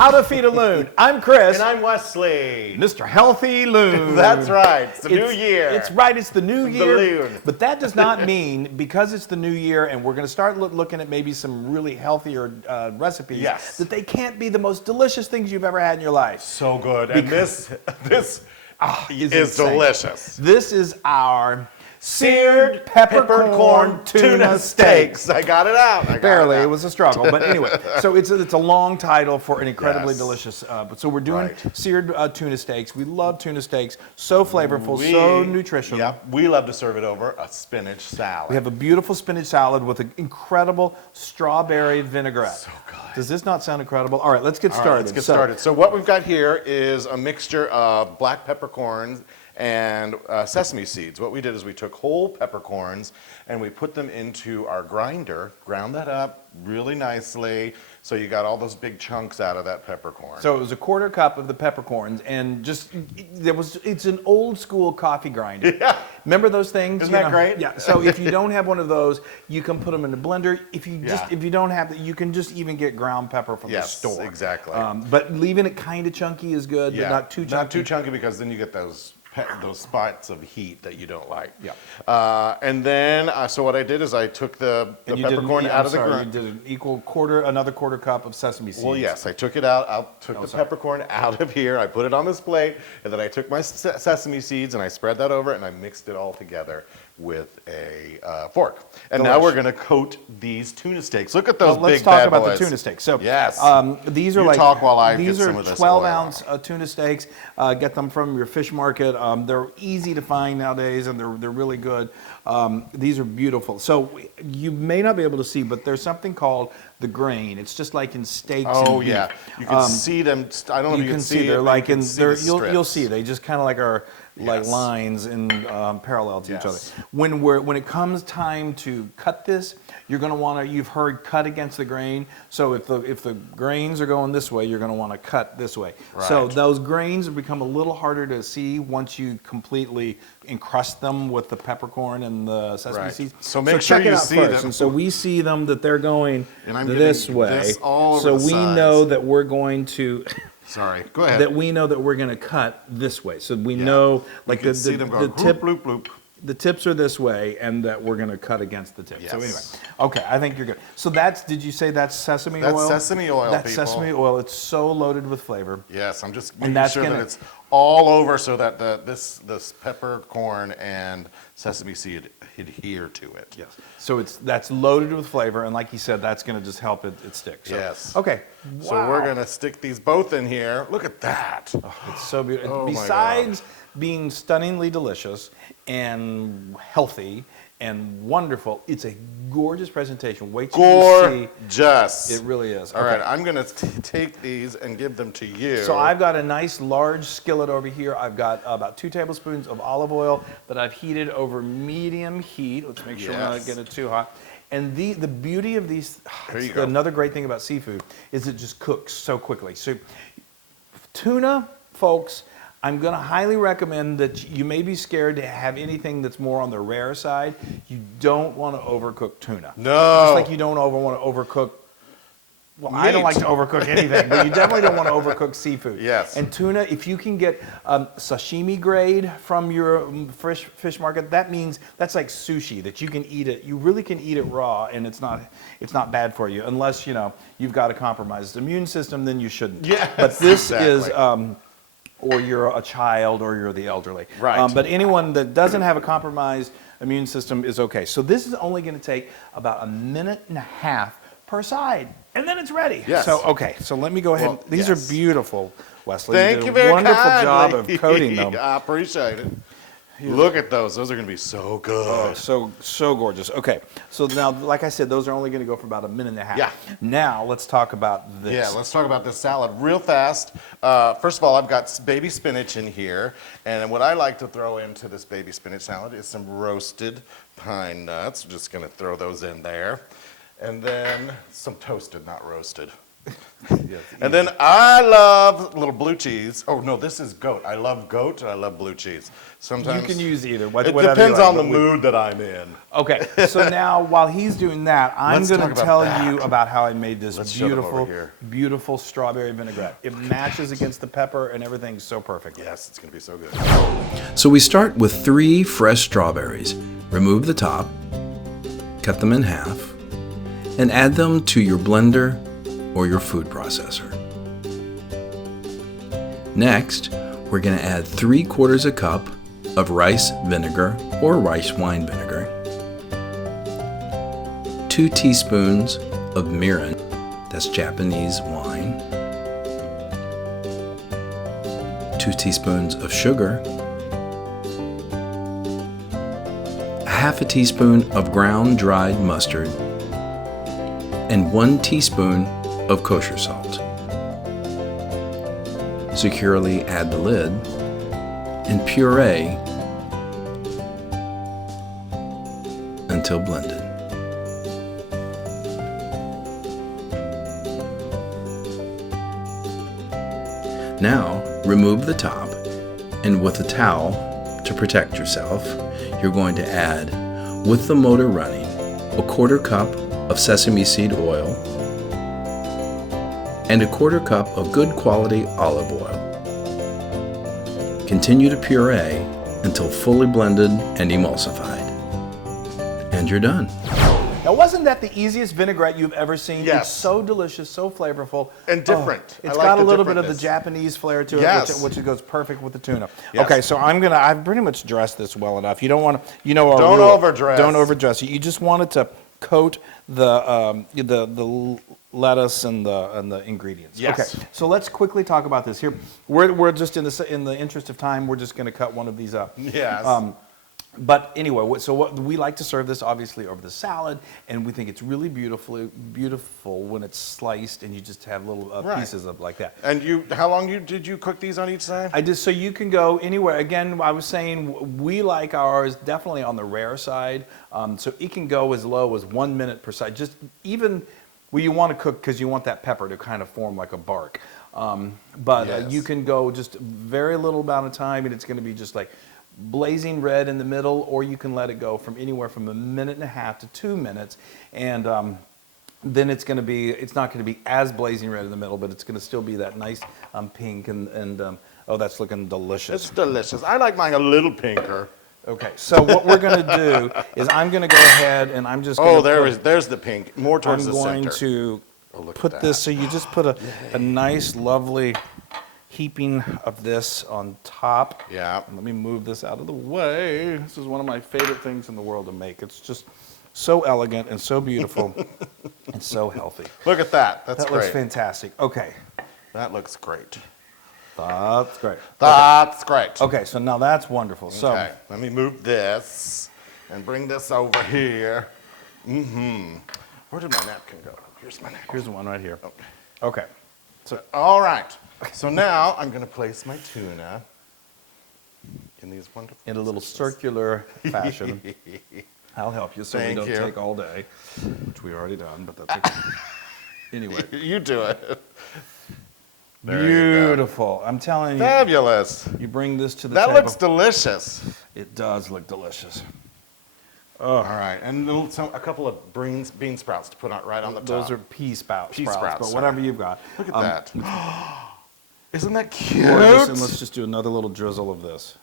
How to Feed a Loon. I'm Chris. And I'm Wesley. Mr. Healthy Loon. That's right. It's the new year. It's right. It's the new year. The Loon. But that does not mean, because it's the new year and we're going to start looking at maybe some really healthier recipes, yes, that they can't be the most delicious things you've ever had in your life. So good. And this is insane. delicious. This is our seared peppercorn tuna steaks. I got it out. Barely. It was a struggle. But anyway, so it's a long title for an incredibly delicious. So we're doing seared tuna steaks. We love tuna steaks. So flavorful, so nutritional. Yep. We love to serve it over a spinach salad. We have a beautiful spinach salad with an incredible strawberry vinaigrette. So good. Does this not sound incredible? All right, let's get started. Let's get started. So what we've got here is a mixture of black peppercorns and sesame seeds. What we did is we took whole peppercorns and we put them into our grinder, ground that up really nicely, so you got all those big chunks out of that peppercorn. So it was a quarter cup of the peppercorns, and it's an old school coffee grinder. Yeah. Remember those things? Isn't that great? Yeah. So if you don't have one of those, you can put them in a blender. If you don't have that, you can just even get ground pepper from the store. Yes, exactly. But leaving it kind of chunky is good, but not too chunky. Not too chunky, because then you get those spots of heat that you don't like. Yeah. And then, so what I did is I took the peppercorn out of the grinder. You did another quarter cup of sesame seeds. Well, yes, I took it out. I took the peppercorn out of here. I put it on this plate, and then I took my sesame seeds and I spread that over, and I mixed it all together with a fork. And now we're going to coat these tuna steaks. Look at those big bad boys. Let's talk about the tuna steaks. So yes, these are these are 12-ounce tuna steaks. Get them from your fish market. They're easy to find nowadays, and they're really good. These are beautiful. So you may not be able to see, but there's something called the grain. It's just like in steaks. Oh and yeah, beef. you can see them. I don't know if you can see. They're like you'll see. They just kind of like are like lines in parallel to each other. When it comes time to cut this, you're going to want to. You've heard cut against the grain. So if the grains are going this way, you're going to want to cut this way. Right. So those grains have become a little harder to see once you completely encrust them with the peppercorn and the sesame seeds. So make sure you see them. And so we see them that they're going this way. So we know that we're going to. Sorry, go ahead. That we know that we're going to cut this way. So we know, like the tip, bloop, bloop. The tips are this way, and that we're going to cut against the tip. Yes. So anyway, okay, I think you're good. So did you say that's sesame oil? That's sesame oil, That's sesame oil. It's so loaded with flavor. Yes, I'm just making sure that it's all over so that this peppercorn and sesame seed adhere to it. Yes. So that's loaded with flavor, and like you said, that's going to just help it stick. So, yes. Okay. Wow. So we're going to stick these both in here. Look at that. Oh, it's so beautiful. Oh, Besides being stunningly delicious and healthy and wonderful, it's a gorgeous presentation. Wait till you see. Gorgeous. It really is. All right, I'm going to take these and give them to you. So I've got a nice large skillet over here. I've got about 2 tablespoons of olive oil that I've heated over medium heat. Let's make sure we're not getting it too hot. And the beauty of these, another great thing about seafood, is it just cooks so quickly. So tuna, folks, I'm going to highly recommend that you may be scared to have anything that's more on the rare side. You don't want to overcook tuna. No. Just like you don't want to overcook. Well, I don't like to overcook anything, but you definitely don't want to overcook seafood. Yes. And tuna, if you can get sashimi grade from your fish market, that means that's like sushi, that you can eat it. You really can eat it raw, and it's not bad for you, unless you've got a compromised immune system. Then you shouldn't. Yes, but this is. Or you're a child, or you're the elderly. Right. But anyone that doesn't have a compromised immune system is okay. So this is only going to take about 1.5 minutes per side, and then it's ready. Yes. So okay. So let me go ahead. These are beautiful, Wesley. Thank you very wonderful kindly. Job of coating them. I appreciate it. Look at those. Those are going to be so good. Oh, so gorgeous. Okay. So now, like I said, those are only going to go for about 1.5 minutes. Yeah. Now let's talk about this. Yeah, let's talk about this salad real fast. First of all, I've got baby spinach in here, and what I like to throw into this baby spinach salad is some roasted pine nuts. Just going to throw those in there, and then some toasted, not roasted. And then I love little blue cheese. Oh no, this is goat. I love goat and I love blue cheese. Sometimes You can use either. it Whatever you depends like, on the but mood that I'm in. Okay, so now while he's doing that, I'm Let's going talk to about tell that. you about how I made this Let's show them over beautiful, here. beautiful strawberry vinaigrette. It matches against the pepper and everything so perfectly. Yes, it's gonna be so good. So we start with 3 fresh strawberries. Remove the top, cut them in half, and add them to your blender or your food processor. Next, we're going to add 3/4 a cup of rice vinegar or rice wine vinegar, 2 teaspoons of mirin, that's Japanese wine, 2 teaspoons of sugar, 1/2 teaspoon of ground dried mustard, and 1 teaspoon of kosher salt. Securely add the lid and puree until blended. Now remove the top, and with a towel to protect yourself, you're going to add, with the motor running, 1/4 cup of sesame seed oil and 1/4 cup of good quality olive oil. Continue to puree until fully blended and emulsified. And you're done. Now, wasn't that the easiest vinaigrette you've ever seen? Yes. It's so delicious, so flavorful. And different. It's I like got a the little bit of the differentness. Japanese flair to it, Yes. which goes perfect with the tuna. Yes. Okay, so I've pretty much dressed this well enough. You don't want to, you know our Don't rule. overdress. Don't overdress it. You just want it to coat the lettuce and the ingredients. Yes. Okay, so let's quickly talk about this here. We're just in the interest of time, we're just going to cut one of these up. Yes. But anyway, so what we like to serve this obviously over the salad, and we think it's really beautiful when it's sliced and you just have little Right. pieces of like that. And how long did you cook these on each side? I just so you can go anywhere. Again, I was saying we like ours definitely on the rare side, so it can go as low as 1 minute per side. Just even well, you want to cook because you want that pepper to kind of form like a bark. But Yes. you can go just very little amount of time, and it's going to be just like blazing red in the middle, or you can let it go from anywhere from 1.5 minutes to 2 minutes, and then it's not going to be as blazing red in the middle, but it's going to still be that nice pink and oh, that's looking delicious. It's delicious. I like mine a little pinker. Okay, so what we're going to do is I'm going to go ahead and I'm just going to There's the pink. More towards I'm the going center. to Oh, look at put this, that. so you just put a nice, lovely heaping of this on top. Yeah. And let me move this out of the way. This is one of my favorite things in the world to make. It's just so elegant and so beautiful and so healthy. Look at that. That's That great. looks fantastic. Okay, That looks great. that's great. That's great. Okay, so now that's wonderful. So Okay, let me move this and bring this over here. Where did my napkin go? Here's my napkin. here's one right here. Okay. Okay, so All right. So now I'm going to place my tuna in these wonderful in a little positions. circular fashion. I'll help you so we Thank don't you. take all day, which we already done, but that's okay. Anyway, You do it. There you go. beautiful. I'm telling you, Fabulous. you bring this to the That table. looks delicious. It does look delicious. All right, and a couple of bean sprouts to put right on the top. Those are pea sprouts, Pea sprouts, but sorry. whatever you've got. Look at that. Isn't that cute? Gorgeous, and let's just do another little drizzle of this.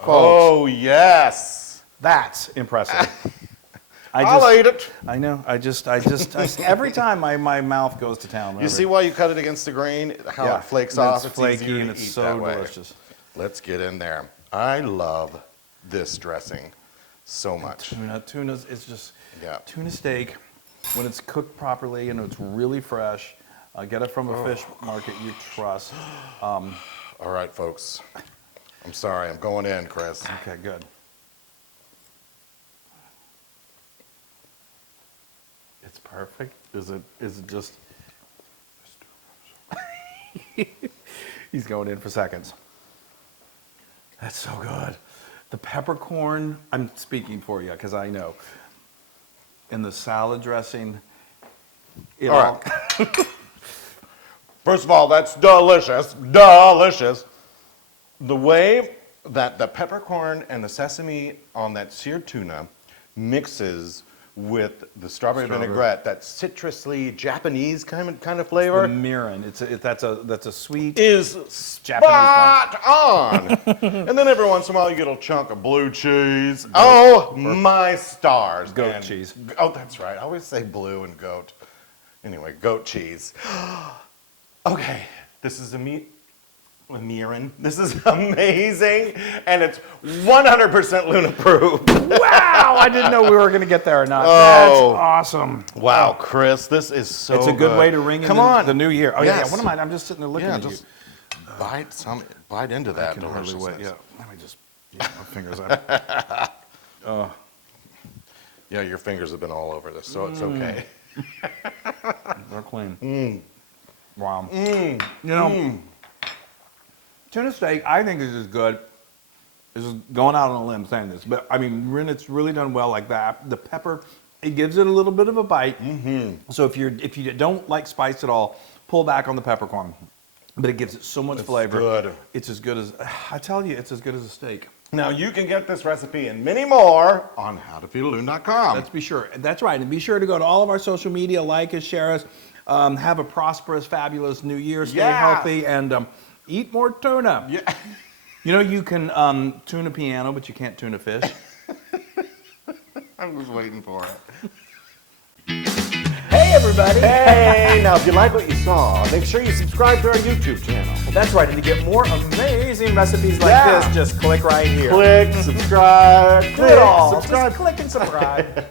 Oh, yes. That's impressive. I'll eat it. I know. Every time my mouth goes to town. You see why you cut it against the grain? How Yeah, it flakes and off? it's flaky easier and to it's eat so that way. delicious. Let's get in there. I love this dressing so much. Tuna's is just Yeah. tuna steak when it's cooked properly and it's really fresh. Get it from a fish market you trust. All right, folks. I'm sorry. I'm going in, Chris. Okay, good. It's perfect. Is it just? He's going in for seconds. That's so good. The peppercorn, I'm speaking for you because I know. And the salad dressing, it All all. right. First of all, that's delicious. Delicious. The way that the peppercorn and the sesame on that seared tuna mixes with the strawberry vinaigrette, that citrusly Japanese kind of flavor, The mirin. That's a sweet. is Japanese spot on. And then every once in a while you get a chunk of blue cheese. Oh, my stars. Goat cheese. Oh, that's right. I always say blue and goat. Anyway, goat cheese. Okay, this is a mirin. This is amazing, and it's 100% Loon approved. Wow! I didn't know we were going to get there or not. Oh. That's awesome. Wow, Chris, this is so It's a good way to ring in the new year. Oh Yes. yeah. What am I? I'm just sitting there looking Yeah, at just you. bite into that I can hardly deliciousness. wait. Yeah. Let me just get my fingers out. Yeah, your fingers have been all over this, so it's okay. They're clean. Wow. You know, tuna steak, I think is as good. This is going out on a limb saying this, but I mean, it's really done well like that. The pepper, it gives it a little bit of a bite. So if you don't like spice at all, pull back on the peppercorn. But it gives it so much flavor. Good. It's as good as, I tell you, it's as good as a steak. Now, you can get this recipe and many more on howtofeedaloon.com. Let's be sure. That's right. And be sure to go to all of our social media, like us, share us. Have a prosperous, fabulous new year. Stay healthy and eat more tuna. Yeah. You know, you can tune a piano, but you can't tune a fish. I was waiting for it. Hey, everybody. Hey, now if you like what you saw, make sure you subscribe to our YouTube channel. That's right. And to get more amazing recipes like this, just click right here. Click, subscribe, Do it all. subscribe. Just click and subscribe.